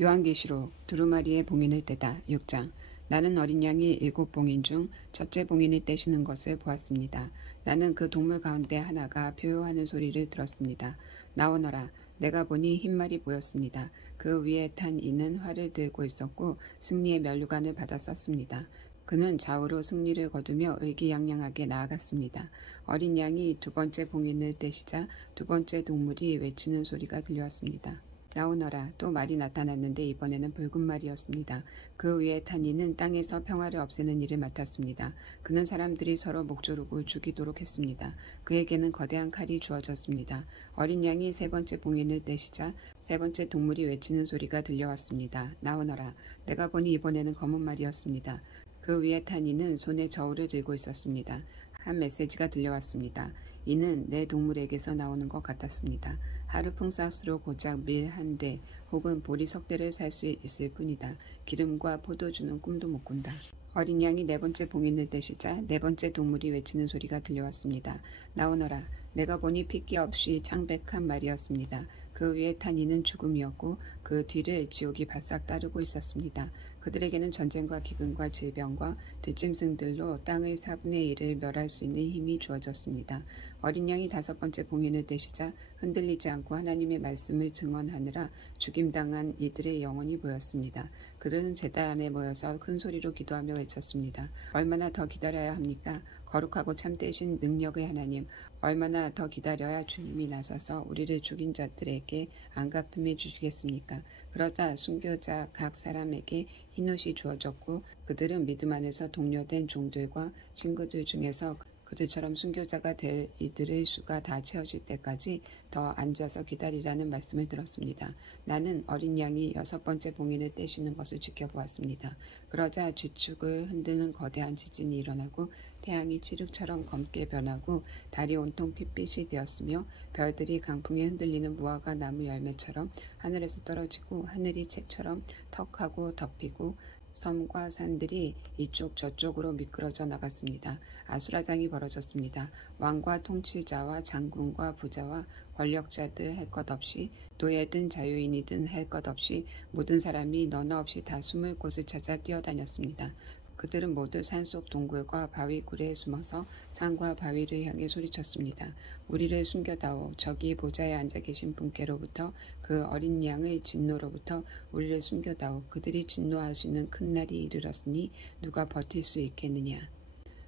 요한계시록 두루마리의 봉인을 떼다 6장. 나는 어린 양이 7봉인 중 첫째 봉인을 떼시는 것을 보았습니다. 나는 그 동물 가운데 하나가 표효하는 소리를 들었습니다. 나오너라. 내가 보니 흰말이 보였습니다. 그 위에 탄 이는 활을 들고 있었고 승리의 면류관을 받아 썼습니다. 그는 좌우로 승리를 거두며 의기양양하게 나아갔습니다. 어린 양이 두 번째 봉인을 떼시자 두 번째 동물이 외치는 소리가 들려왔습니다. 나오너라. 또 말이 나타났는데 이번에는 붉은 말이었습니다. 그 위에 탄 이는 땅에서 평화를 없애는 일을 맡았습니다. 그는 사람들이 서로 목조르고 죽이도록 했습니다. 그에게는 거대한 칼이 주어졌습니다. 어린 양이 세 번째 봉인을 떼시자 세 번째 동물이 외치는 소리가 들려왔습니다. 나오너라. 내가 보니 이번에는 검은 말이었습니다. 그 위에 탄 이는 손에 저울을 들고 있었습니다. 한 메시지가 들려왔습니다. 이는 내 동물에게서 나오는 것 같았습니다. 하루 풍사수로 고작 밀 한 대 혹은 보리 석 대를 살 수 있을 뿐이다. 기름과 포도주는 꿈도 못 꾼다. 어린 양이 네 번째 봉인을 떼시자 네 번째 동물이 외치는 소리가 들려왔습니다. 나오너라. 내가 보니 핏기 없이 창백한 말이었습니다. 그 위에 탄 이는 죽음이었고 그 뒤를 지옥이 바싹 따르고 있었습니다. 그들에게는 전쟁과 기근과 질병과 들짐승들로 땅의 4분의 1을 멸할 수 있는 힘이 주어졌습니다. 어린 양이 다섯 번째 봉인을 떼시자 흔들리지 않고 하나님의 말씀을 증언하느라 죽임당한 이들의 영혼이 보였습니다. 그들은 제단 안에 모여서 큰 소리로 기도하며 외쳤습니다. 얼마나 더 기다려야 합니까? 거룩하고 참되신 능력의 하나님, 얼마나 더 기다려야 주님이 나서서 우리를 죽인 자들에게 안갚음해 주시겠습니까? 그러자 순교자 각 사람에게 흰옷이 주어졌고 그들은 믿음 안에서 동료된 종들과 친구들 중에서 그들처럼 순교자가 될 이들의 수가 다 채워질 때까지 더 앉아서 기다리라는 말씀을 들었습니다. 나는 어린 양이 여섯 번째 봉인을 떼시는 것을 지켜보았습니다. 그러자 지축을 흔드는 거대한 지진이 일어나고 태양이 칠흑처럼 검게 변하고 달이 온통 핏빛이 되었으며 별들이 강풍에 흔들리는 무화과 나무 열매처럼 하늘에서 떨어지고 하늘이 책처럼 턱하고 덮이고 섬과 산들이 이쪽 저쪽으로 미끄러져 나갔습니다. 아수라장이 벌어졌습니다. 왕과 통치자와 장군과 부자와 권력자들 할 것 없이 노예든 자유인이든 할 것 없이 모든 사람이 너나 없이 다 숨을 곳을 찾아 뛰어다녔습니다. 그들은 모두 산속 동굴과 바위굴에 숨어서 산과 바위를 향해 소리쳤습니다. 우리를 숨겨다오. 저기 보좌에 앉아 계신 분께로부터 그 어린 양의 진노로부터 우리를 숨겨다오. 그들이 진노하시는 큰 날이 이르렀으니 누가 버틸 수 있겠느냐.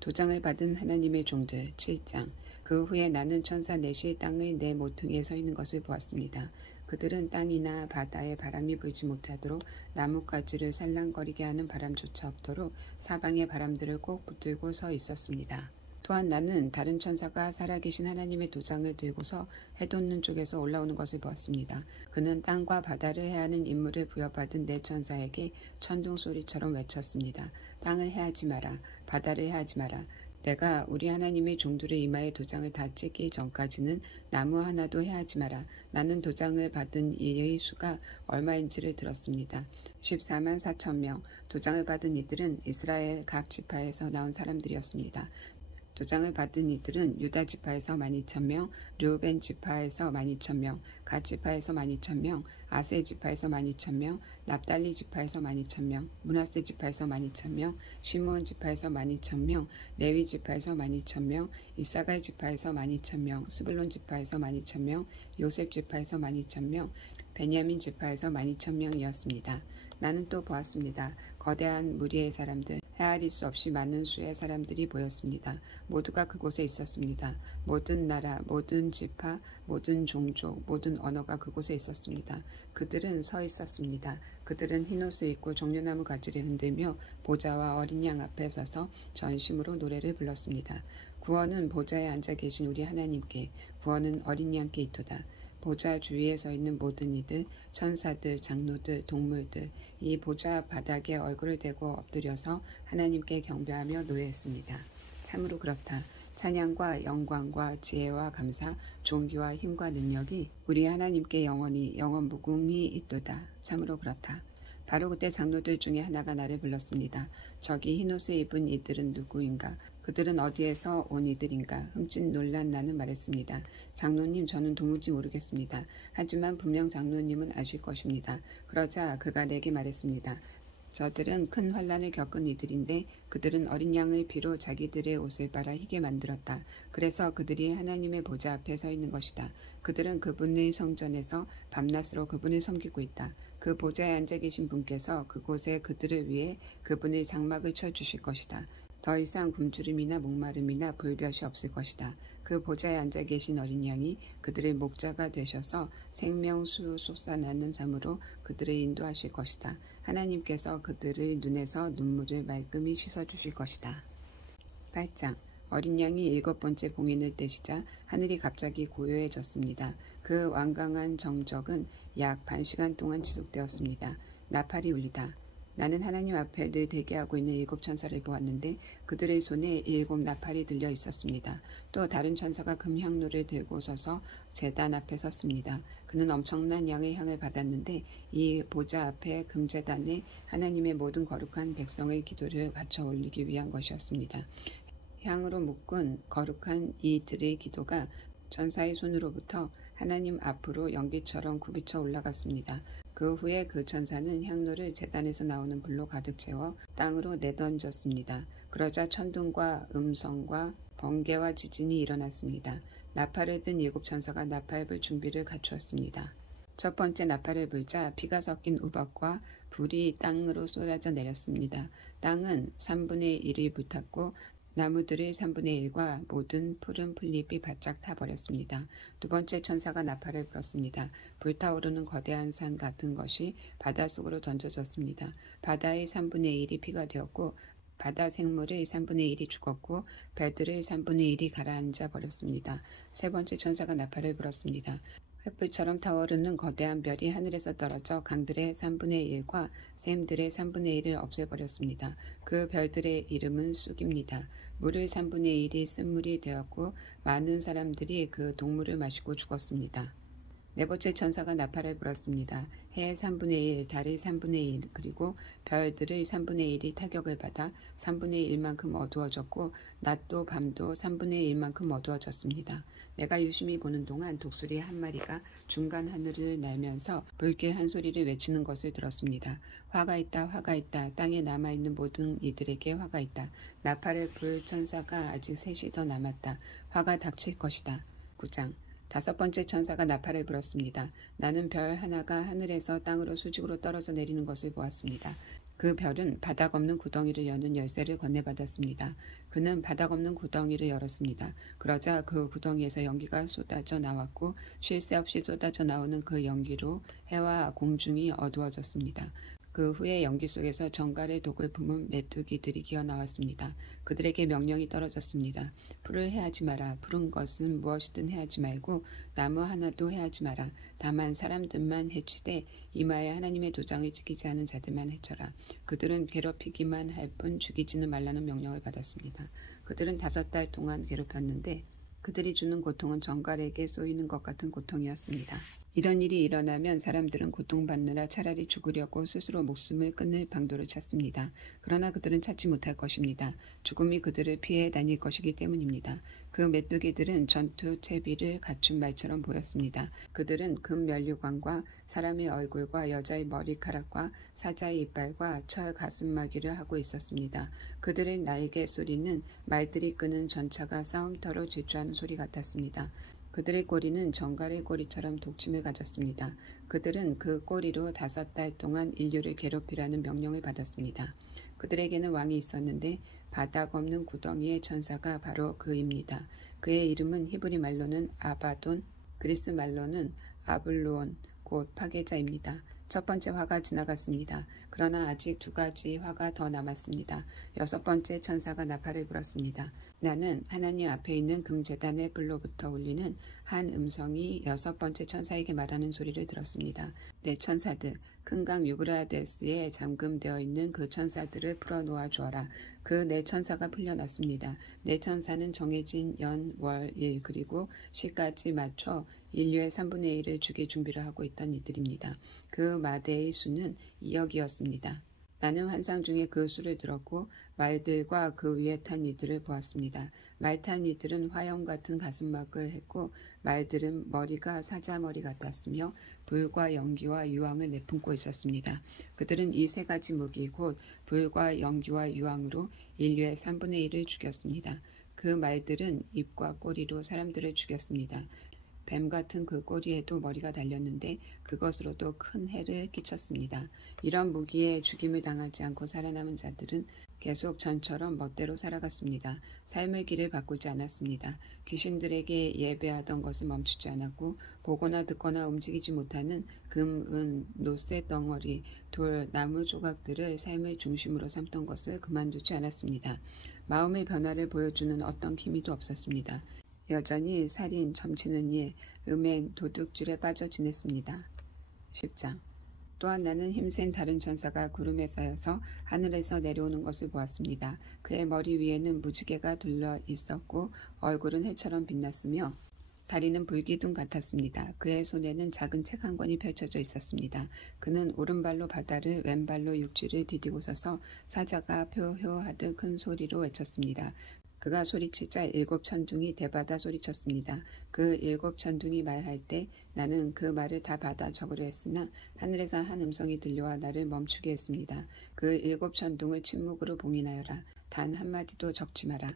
도장을 받은 하나님의 종들 7장. 그 후에 나는 천사 넷이 땅의 네 모퉁이에 서 있는 것을 보았습니다. 그들은 땅이나 바다에 바람이 불지 못하도록 나뭇가지를 살랑거리게 하는 바람조차 없도록 사방의 바람들을 꼭 붙들고 서 있었습니다. 또한 나는 다른 천사가 살아계신 하나님의 도장을 들고서 해돋는 쪽에서 올라오는 것을 보았습니다. 그는 땅과 바다를 해하는 임무를 부여받은 네 천사에게 천둥소리처럼 외쳤습니다. 땅을 해하지 마라. 바다를 해하지 마라. 내가 우리 하나님의 종들의 이마에 도장을 다 찍기 전까지는 나무 하나도 해하지 마라. 나는 도장을 받은 이의 수가 얼마인지를 들었습니다. 14만 4천 명. 도장을 받은 이들은 이스라엘 각 지파에서 나온 사람들이었습니다. 도장을 받은 이들은 유다 지파에서 12,000명, 르우벤 지파에서 12,000명, 갓 지파에서 12,000명, 아세 지파에서 12,000명, 납달리 지파에서 12,000명, 므낫세 지파에서 12,000명, 시므온 지파에서 12,000명, 레위 지파에서 12,000명, 이사갈 지파에서 12,000명, 스불론 지파에서 12,000명, 요셉 지파에서 12,000명, 베냐민 지파에서 12,000명이었습니다. 나는 또 보았습니다. 거대한 무리의 사람들, 헤아릴 수 없이 많은 수의 사람들이 보였습니다. 모두가 그곳에 있었습니다. 모든 나라, 모든 지파, 모든 종족, 모든 언어가 그곳에 있었습니다. 그들은 서 있었습니다. 그들은 흰옷을 입고 종려나무 가지를 흔들며 보좌와 어린 양 앞에 서서 전심으로 노래를 불렀습니다. 구원은 보좌에 앉아 계신 우리 하나님께, 구원은 어린 양께 있도다. 보좌 주위에 서 있는 모든 이들, 천사들, 장로들, 동물들, 이 보좌 바닥에 얼굴을 대고 엎드려서 하나님께 경배하며 노래했습니다. 참으로 그렇다. 찬양과 영광과 지혜와 감사, 존귀와 힘과 능력이 우리 하나님께 영원히 영원무궁히 있도다. 참으로 그렇다. 바로 그때 장로들 중에 하나가 나를 불렀습니다. 저기 흰옷을 입은 이들은 누구인가? 그들은 어디에서 온 이들인가 흠칫 놀란 나는 말했습니다. 장로님, 저는 도무지 모르겠습니다. 하지만 분명 장로님은 아실 것입니다. 그러자 그가 내게 말했습니다. 저들은 큰 환난을 겪은 이들인데 그들은 어린 양의 피로 자기들의 옷을 빨아 희게 만들었다. 그래서 그들이 하나님의 보좌 앞에 서 있는 것이다. 그들은 그분의 성전에서 밤낮으로 그분을 섬기고 있다. 그 보좌에 앉아 계신 분께서 그곳에 그들을 위해 그분의 장막을 쳐주실 것이다. 더 이상 굶주림이나 목마름이나 불볕이 없을 것이다. 그 보좌에 앉아 계신 어린 양이 그들의 목자가 되셔서 생명수 솟아나는 잠으로 그들을 인도하실 것이다. 하나님께서 그들의 눈에서 눈물을 말끔히 씻어주실 것이다. 8장. 어린 양이 7번째 봉인을 떼시자 하늘이 갑자기 고요해졌습니다. 그 완강한 정적은 약 반시간 동안 지속되었습니다. 나팔이 울리다. 나는 하나님 앞에 늘 대기하고 있는 7천사를 보았는데 그들의 손에 7 나팔이 들려 있었습니다. 또 다른 천사가 금향로를 들고 서서 제단 앞에 섰습니다. 그는 엄청난 양의 향을 받았는데 이 보좌 앞에 금제단에 하나님의 모든 거룩한 백성의 기도를 바쳐 올리기 위한 것이었습니다. 향으로 묶은 거룩한 이들의 기도가 천사의 손으로부터 하나님 앞으로 연기처럼 굽이쳐 올라갔습니다. 그 후에 그 천사는 향로를 제단에서 나오는 불로 가득 채워 땅으로 내던졌습니다. 그러자 천둥과 음성과 번개와 지진이 일어났습니다. 나팔을 든 7천사가 나팔 불 준비를 갖추었습니다. 첫 번째 나팔을 불자 피가 섞인 우박과 불이 땅으로 쏟아져 내렸습니다. 땅은 3분의 1이 불탔고 나무들의 3분의 1과 모든 푸른 풀잎이 바짝 타버렸습니다. 두 번째 천사가 나팔을 불었습니다. 불타오르는 거대한 산 같은 것이 바닷속으로 던져졌습니다. 바다의 3분의 1이 피가 되었고 바다 생물의 3분의 1이 죽었고 배들의 3분의 1이 가라앉아 버렸습니다. 세 번째 천사가 나팔을 불었습니다. 횃불처럼 타오르는 거대한 별이 하늘에서 떨어져 강들의 3분의 1과 샘들의 3분의 1을 없애버렸습니다. 그 별들의 이름은 쑥입니다. 물의 3분의 1이 쓴물이 되었고 많은 사람들이 그 동물을 마시고 죽었습니다. 네 번째 천사가 나팔을 불었습니다. 해의 3분의 1, 달의 3분의 1, 그리고 별들의 3분의 1이 타격을 받아 3분의 1만큼 어두워졌고 낮도 밤도 3분의 1만큼 어두워졌습니다. 내가 유심히 보는 동안 독수리 한 마리가 중간 하늘을 날면서 불길 한 소리를 외치는 것을 들었습니다. 화가 있다, 화가 있다. 땅에 남아있는 모든 이들에게 화가 있다. 나팔을 불 천사가 아직 셋이 더 남았다. 화가 닥칠 것이다. 9장. 다섯 번째 천사가 나팔을 불었습니다. 나는 별 하나가 하늘에서 땅으로 수직으로 떨어져 내리는 것을 보았습니다. 그 별은 바닥 없는 구덩이를 여는 열쇠를 건네받았습니다. 그는 바닥 없는 구덩이를 열었습니다. 그러자 그 구덩이에서 연기가 쏟아져 나왔고 쉴 새 없이 쏟아져 나오는 그 연기로 해와 공중이 어두워졌습니다. 그 후에 연기 속에서 정갈의 독을 품은 메뚜기들이 기어나왔습니다. 그들에게 명령이 떨어졌습니다. 풀을 해하지 마라. 푸른 것은 무엇이든 해하지 말고 나무 하나도 해하지 마라. 다만 사람들만 해치되 이마에 하나님의 도장을 찍히지 않은 자들만 해쳐라. 그들은 괴롭히기만 할 뿐 죽이지는 말라는 명령을 받았습니다. 그들은 5달 동안 괴롭혔는데 그들이 주는 고통은 정갈에게 쏘이는 것 같은 고통이었습니다. 이런 일이 일어나면 사람들은 고통받느라 차라리 죽으려고 스스로 목숨을 끊을 방도를 찾습니다. 그러나 그들은 찾지 못할 것입니다. 죽음이 그들을 피해 다닐 것이기 때문입니다. 그 메뚜기들은 전투 채비를 갖춘 말처럼 보였습니다. 그들은 금 면류관과 사람의 얼굴과 여자의 머리카락과 사자의 이빨과 철 가슴마기를 하고 있었습니다. 그들의 날개 소리는 말들이 끄는 전차가 싸움터로 질주하는 소리 같았습니다. 그들의 꼬리는 정갈의 꼬리처럼 독침을 가졌습니다. 그들은 그 꼬리로 5달 동안 인류를 괴롭히라는 명령을 받았습니다. 그들에게는 왕이 있었는데 바닥 없는 구덩이의 천사가 바로 그입니다. 그의 이름은 히브리 말로는 아바돈, 그리스 말로는 아블루온, 곧 파괴자입니다. 첫 번째 화가 지나갔습니다. 그러나 아직 2가지 화가 더 남았습니다. 6번째 천사가 나팔을 불었습니다. 나는 하나님 앞에 있는 금제단의 불로부터 울리는 한 음성이 6번째 천사에게 말하는 소리를 들었습니다. 내 천사들, 큰 강 유브라데스에 잠금되어 있는 그 천사들을 풀어놓아 주어라. 그 네 천사가 풀려났습니다. 네 천사는 정해진 연, 월, 일 그리고 시까지 맞춰 인류의 3분의 1을 죽일 준비를 하고 있던 이들입니다. 그 마대의 수는 2억이었습니다. 나는 환상 중에 그 수를 들었고 말들과 그 위에 탄 이들을 보았습니다. 말 탄 이들은 화염 같은 가슴막을 했고 말들은 머리가 사자머리 같았으며 불과 연기와 유황을 내뿜고 있었습니다. 그들은 이 세 가지 무기 곧 불과 연기와 유황으로 인류의 3분의 1을 죽였습니다. 그 말들은 입과 꼬리로 사람들을 죽였습니다. 뱀 같은 그 꼬리에도 머리가 달렸는데 그것으로도 큰 해를 끼쳤습니다. 이런 무기에 죽임을 당하지 않고 살아남은 자들은 계속 전처럼 멋대로 살아갔습니다. 삶의 길을 바꾸지 않았습니다. 귀신들에게 예배하던 것을 멈추지 않았고 보거나 듣거나 움직이지 못하는 금, 은, 노쇠 덩어리, 돌, 나무 조각들을 삶의 중심으로 삼던 것을 그만두지 않았습니다. 마음의 변화를 보여주는 어떤 기미도 없었습니다. 여전히 살인, 점치는 일, 음행, 도둑질에 빠져 지냈습니다. 10장. 또한 나는 힘센 다른 천사가 구름에 쌓여서 하늘에서 내려오는 것을 보았습니다. 그의 머리 위에는 무지개가 둘러 있었고 얼굴은 해처럼 빛났으며 다리는 불기둥 같았습니다. 그의 손에는 작은 책 한 권이 펼쳐져 있었습니다. 그는 오른발로 바다를 왼발로 육지를 디디고 서서 사자가 표효하듯 큰 소리로 외쳤습니다. 그가 소리치자 7 천둥이 대받아 소리쳤습니다. 그 7 천둥이 말할 때 나는 그 말을 다 받아 적으려 했으나 하늘에서 한 음성이 들려와 나를 멈추게 했습니다. 그 7 천둥을 침묵으로 봉인하여라. 단 한마디도 적지 마라.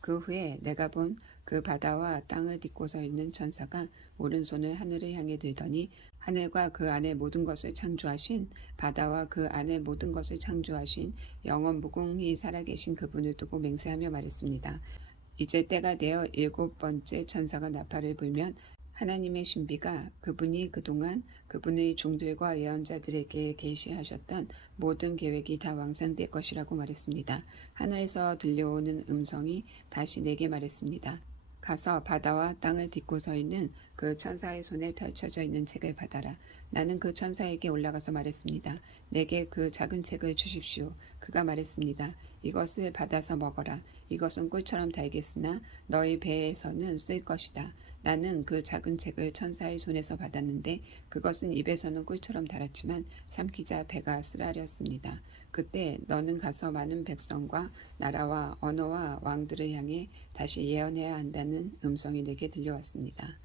그 후에 내가 본 그 바다와 땅을 딛고 서 있는 천사가 오른손을 하늘을 향해 들더니 하늘과 그 안에 모든 것을 창조하신 바다와 그 안에 모든 것을 창조하신 영원 무궁히 살아계신 그분을 두고 맹세하며 말했습니다. 이제 때가 되어 7번째 천사가 나팔을 불면 하나님의 신비가 그분이 그동안 그분의 종들과 예언자들에게 계시하셨던 모든 계획이 다 완성될 것이라고 말했습니다. 하늘에서 들려오는 음성이 다시 내게 말했습니다. 가서 바다와 땅을 딛고 서 있는 그 천사의 손에 펼쳐져 있는 책을 받아라. 나는 그 천사에게 올라가서 말했습니다. 내게 그 작은 책을 주십시오. 그가 말했습니다. 이것을 받아서 먹어라. 이것은 꿀처럼 달겠으나 너희 배에서는 쓸 것이다. 나는 그 작은 책을 천사의 손에서 받았는데 그것은 입에서는 꿀처럼 달았지만 삼키자 배가 쓰라렸습니다. 그때 너는 가서 많은 백성과 나라와 언어와 왕들을 향해 다시 예언해야 한다는 음성이 내게 들려왔습니다.